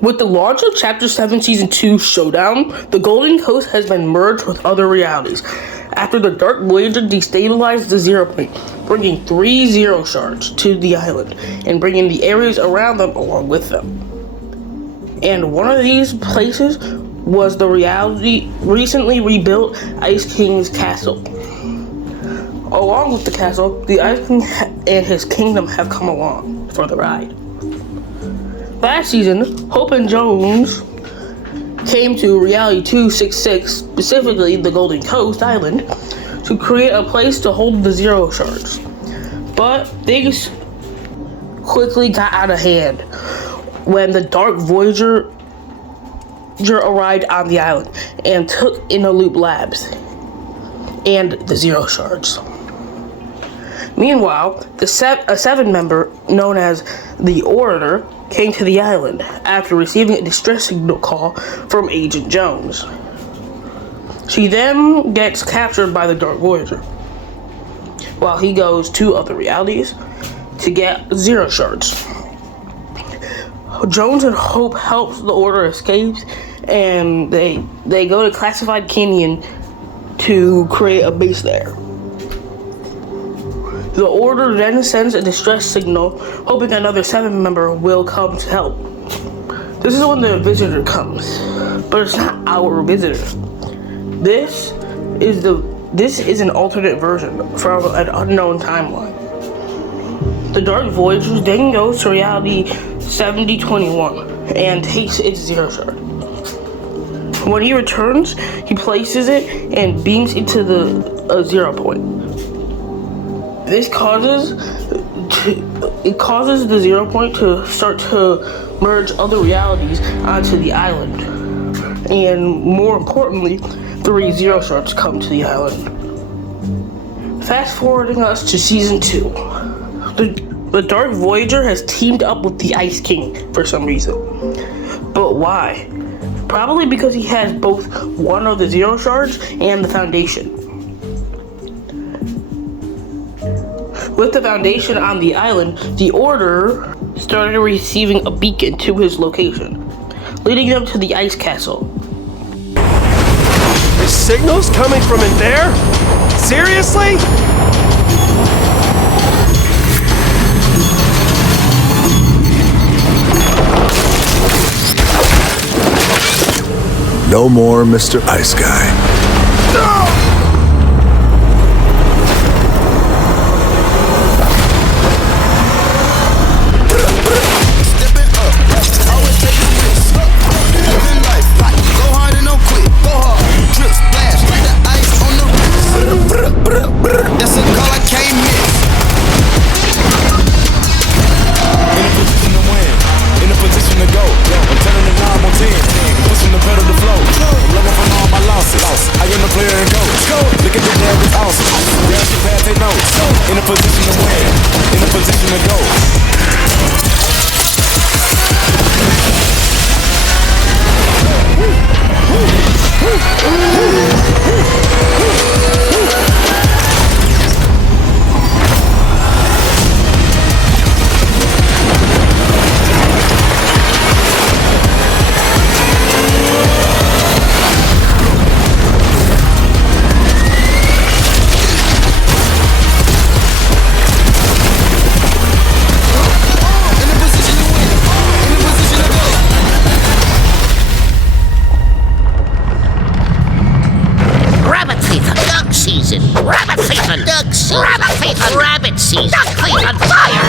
With the launch of Chapter 7 Season 2 Showdown, the Golden Coast has been merged with other realities after the Dark Voyager destabilized the Zero Point, bringing 3 Zero Shards to the island and bringing the areas around them along with them. And one of these places was the recently rebuilt Ice King's castle. Along with the castle, the Ice King and his kingdom have come along for the ride. Last season, Hope and Jones came to Reality 266, specifically the Golden Coast Island, to create a place to hold the Zero Shards. But things quickly got out of hand when the Dark Voyager arrived on the island and took Inner Loop Labs and the Zero Shards. Meanwhile, a 7 member known as the Orator came to the island after receiving a distress signal call from Agent Jones. She then gets captured by the Dark Voyager, while he goes to other realities to get Zero Shards. Jones and Hope helps the Order escape, and they go to Classified Canyon to create a base there. The Order then sends a distress signal, hoping another 7 member will come to help. This is when the visitor comes, but it's not our visitor. This is an alternate version from an unknown timeline. The Dark Voyager then goes to Reality 7021 and takes its Zero Shard. When he returns, he places it and beams into the Zero Point. This causes the Zero Point to start to merge other realities onto the island. And more importantly, 3 Zero Shards come to the island. Fast forwarding us to Season 2. The Dark Voyager has teamed up with the Ice King for some reason. But why? Probably because he has both one of the Zero Shards and the Foundation. With the Foundation on the island, the Order started receiving a beacon to his location, leading them to the Ice Castle. The signals coming from in there? Seriously? No more Mr. Ice Guy. No! That's a call I can't miss. In a position to win, in a position to go. I'm turning the knob on 10, pushing the pedal to flow. I'm learning from all my losses. I am the player and coach. Look at the dad, it's awesome. There's the path, take notes. In a position to win, in a position to go. Rabbit season. Duck Fleet on fire.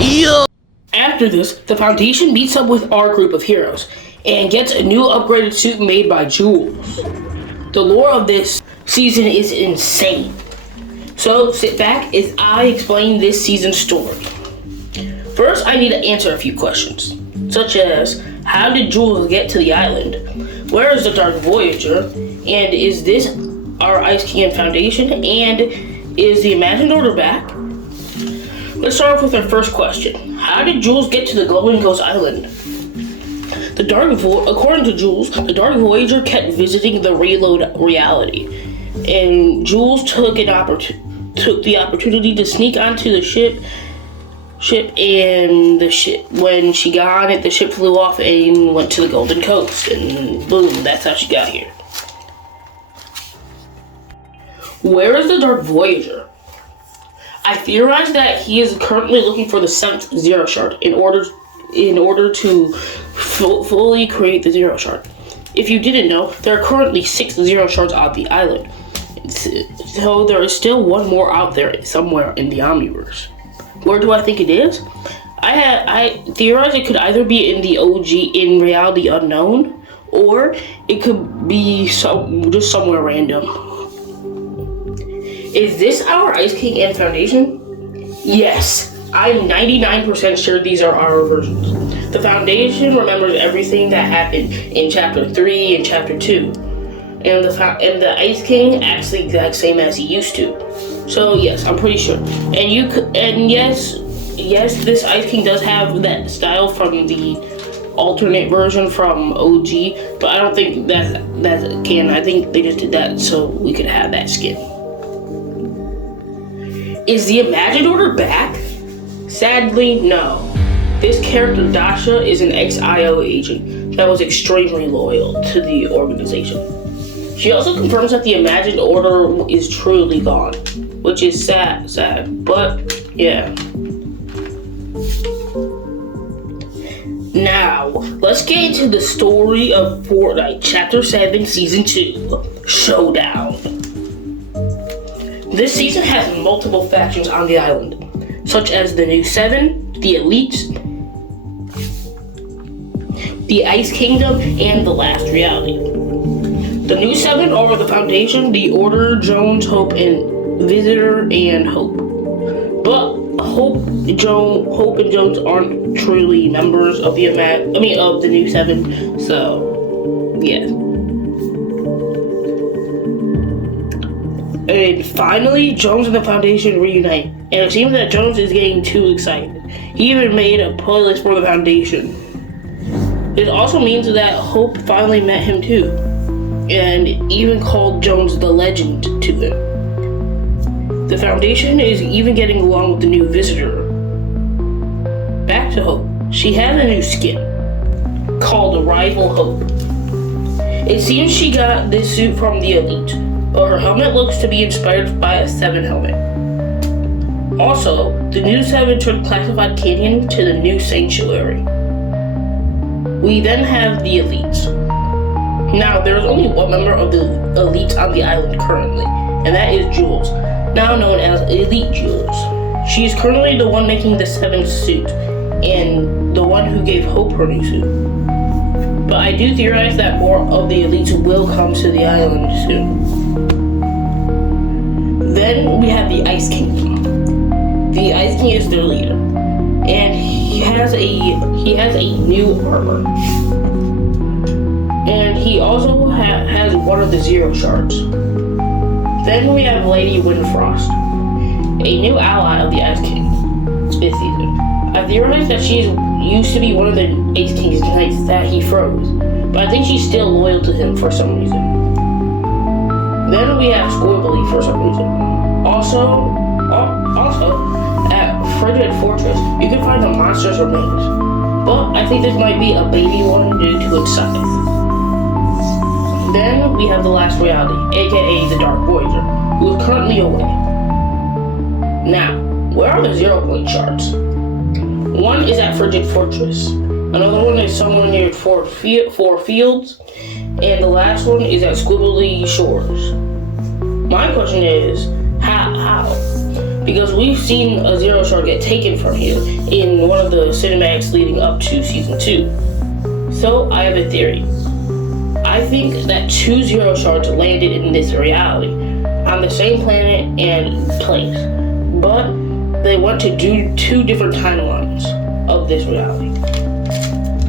Yo. After this, the Foundation meets up with our group of heroes and gets a new upgraded suit made by Jules. The lore of this season is insane. So sit back as I explain this season's story. First, I need to answer a few questions, such as how did Jules get to the island? Where is the Dark Voyager? And is this our Ice King and Foundation? And is the Imagined Order back? Let's start off with our first question. How did Jules get to the Golden Coast Island? According to Jules, the Dark Voyager kept visiting the Reload reality, and Jules took the opportunity to sneak onto the ship ship, and the ship, when she got on it, the ship flew off and went to the Golden Coast, and boom, that's how she got here. Where is the Dark Voyager? I theorize that he is currently looking for the 7th Zero Shard in order to fully create the Zero Shard. If you didn't know, there are currently 6 Zero Shards on the island, so there is still one more out there somewhere in the Omniverse. Where do I think it is? I theorize it could either be in the OG, in Reality Unknown, or it could be just somewhere random. Is this our Ice King and Foundation? Yes, I'm 99% sure these are our versions. The Foundation remembers everything that happened in Chapter 3 and Chapter 2. And the Ice King acts the exact same as he used to. So yes, I'm pretty sure. And yes, this Ice King does have that style from the alternate version from OG, but I don't think that's canon. I think they just did that so we could have that skin. Is the Imagined Order back? Sadly, no. This character, Dasha, is an ex-IO agent that was extremely loyal to the organization. She also confirms that the Imagined Order is truly gone, which is sad, but yeah. Now, let's get into the story of Fortnite, Chapter 7, Season 2, Showdown. This season has multiple factions on the island, such as the New 7, the Elites, the Ice Kingdom, and the Last Reality. The New 7 are the Foundation, the Order, Jones, Hope, and Visitor, and Hope. But Hope and Jones aren't truly members of the New 7, so yes. And finally, Jones and the Foundation reunite, and it seems that Jones is getting too excited. He even made a playlist for the Foundation. It also means that Hope finally met him too, and even called Jones the Legend to him. The Foundation is even getting along with the new Visitor. Back to Hope. She has a new skin, called Rival Hope. It seems she got this suit from the Elite, but her helmet looks to be inspired by a 7 helmet. Also, the new 7 turned Classified Canyon to the new Sanctuary. We then have the Elites. Now, there is only one member of the Elites on the island currently, and that is Jules, now known as Elite Jules. She is currently the one making the 7th suit, and the one who gave Hope her new suit. But I do theorize that more of the Elites will come to the island soon. Then we have the Ice King. The Ice King is their leader, and he has a new armor, and he also has one of the Zero Shards. Then we have Lady Windfrost, a new ally of the Ice King this season. I theorize that she used to be one of the Ice King's knights that he froze, but I think she's still loyal to him for some reason. Then we have Squibbly for some reason. Also, at Frigid Fortress, you can find the monster's remains, but I think this might be a baby one due to its size. Then we have the Last Reality, aka the Dark Voyager, who is currently away. Now, where are the 0 point shards? One is at Frigid Fortress, another one is somewhere near Four Fields, and the last one is at Squibbly Shores. My question is, how? Because we've seen a Zero Shard get taken from here in one of the cinematics leading up to Season 2. So, I have a theory. I think that 2 Zero Shards landed in this reality, on the same planet and place, but they went to do 2 different timelines of this reality.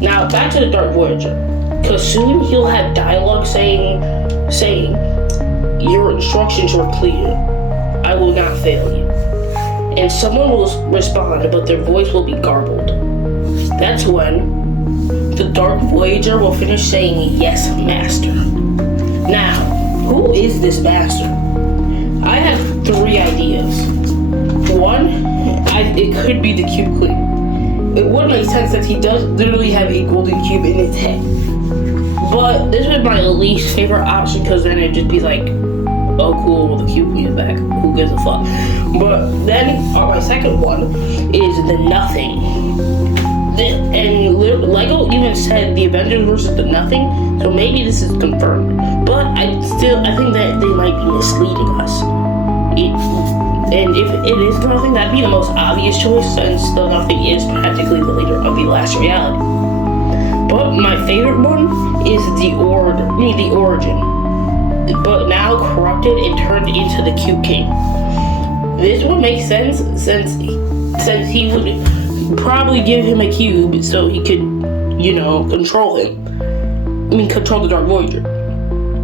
Now, back to the Dark Voyager, because soon he'll have dialogue saying, "Your instructions were clear. I will not fail you." And someone will respond, but their voice will be garbled. That's when the Dark Voyager will finish saying, "Yes, Master." Now, who is this Master? I have 3 ideas. One it could be the Cube Queen. It would make sense that he does literally have a golden cube in his head. But this was my least favorite option because then it'd just be like, oh cool, the Cube Queen is back. Who gives a fuck? But then my second one is the Nothing. And Lego even said the Avengers versus the Nothing, so maybe this is confirmed. But I think that they might be misleading us. And if it is the Nothing, that'd be the most obvious choice since the Nothing is practically the leader of the last reality. But my favorite one is the Origin. But now corrupted and turned into the Cube King. This would make sense since he would probably give him a cube so he could, control him. Control the Dark Voyager.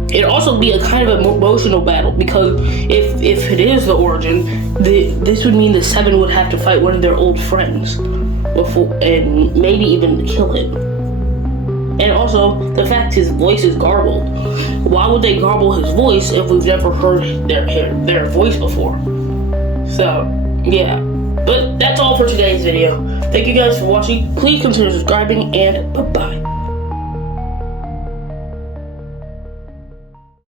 It'd also be a kind of emotional battle because if it is the Origin, this would mean the Seven would have to fight one of their old friends and maybe even kill him. And also, the fact his voice is garbled. Why would they garble his voice if we've never heard their voice before? So, yeah. But that's all for today's video. Thank you guys for watching. Please consider subscribing, and bye-bye.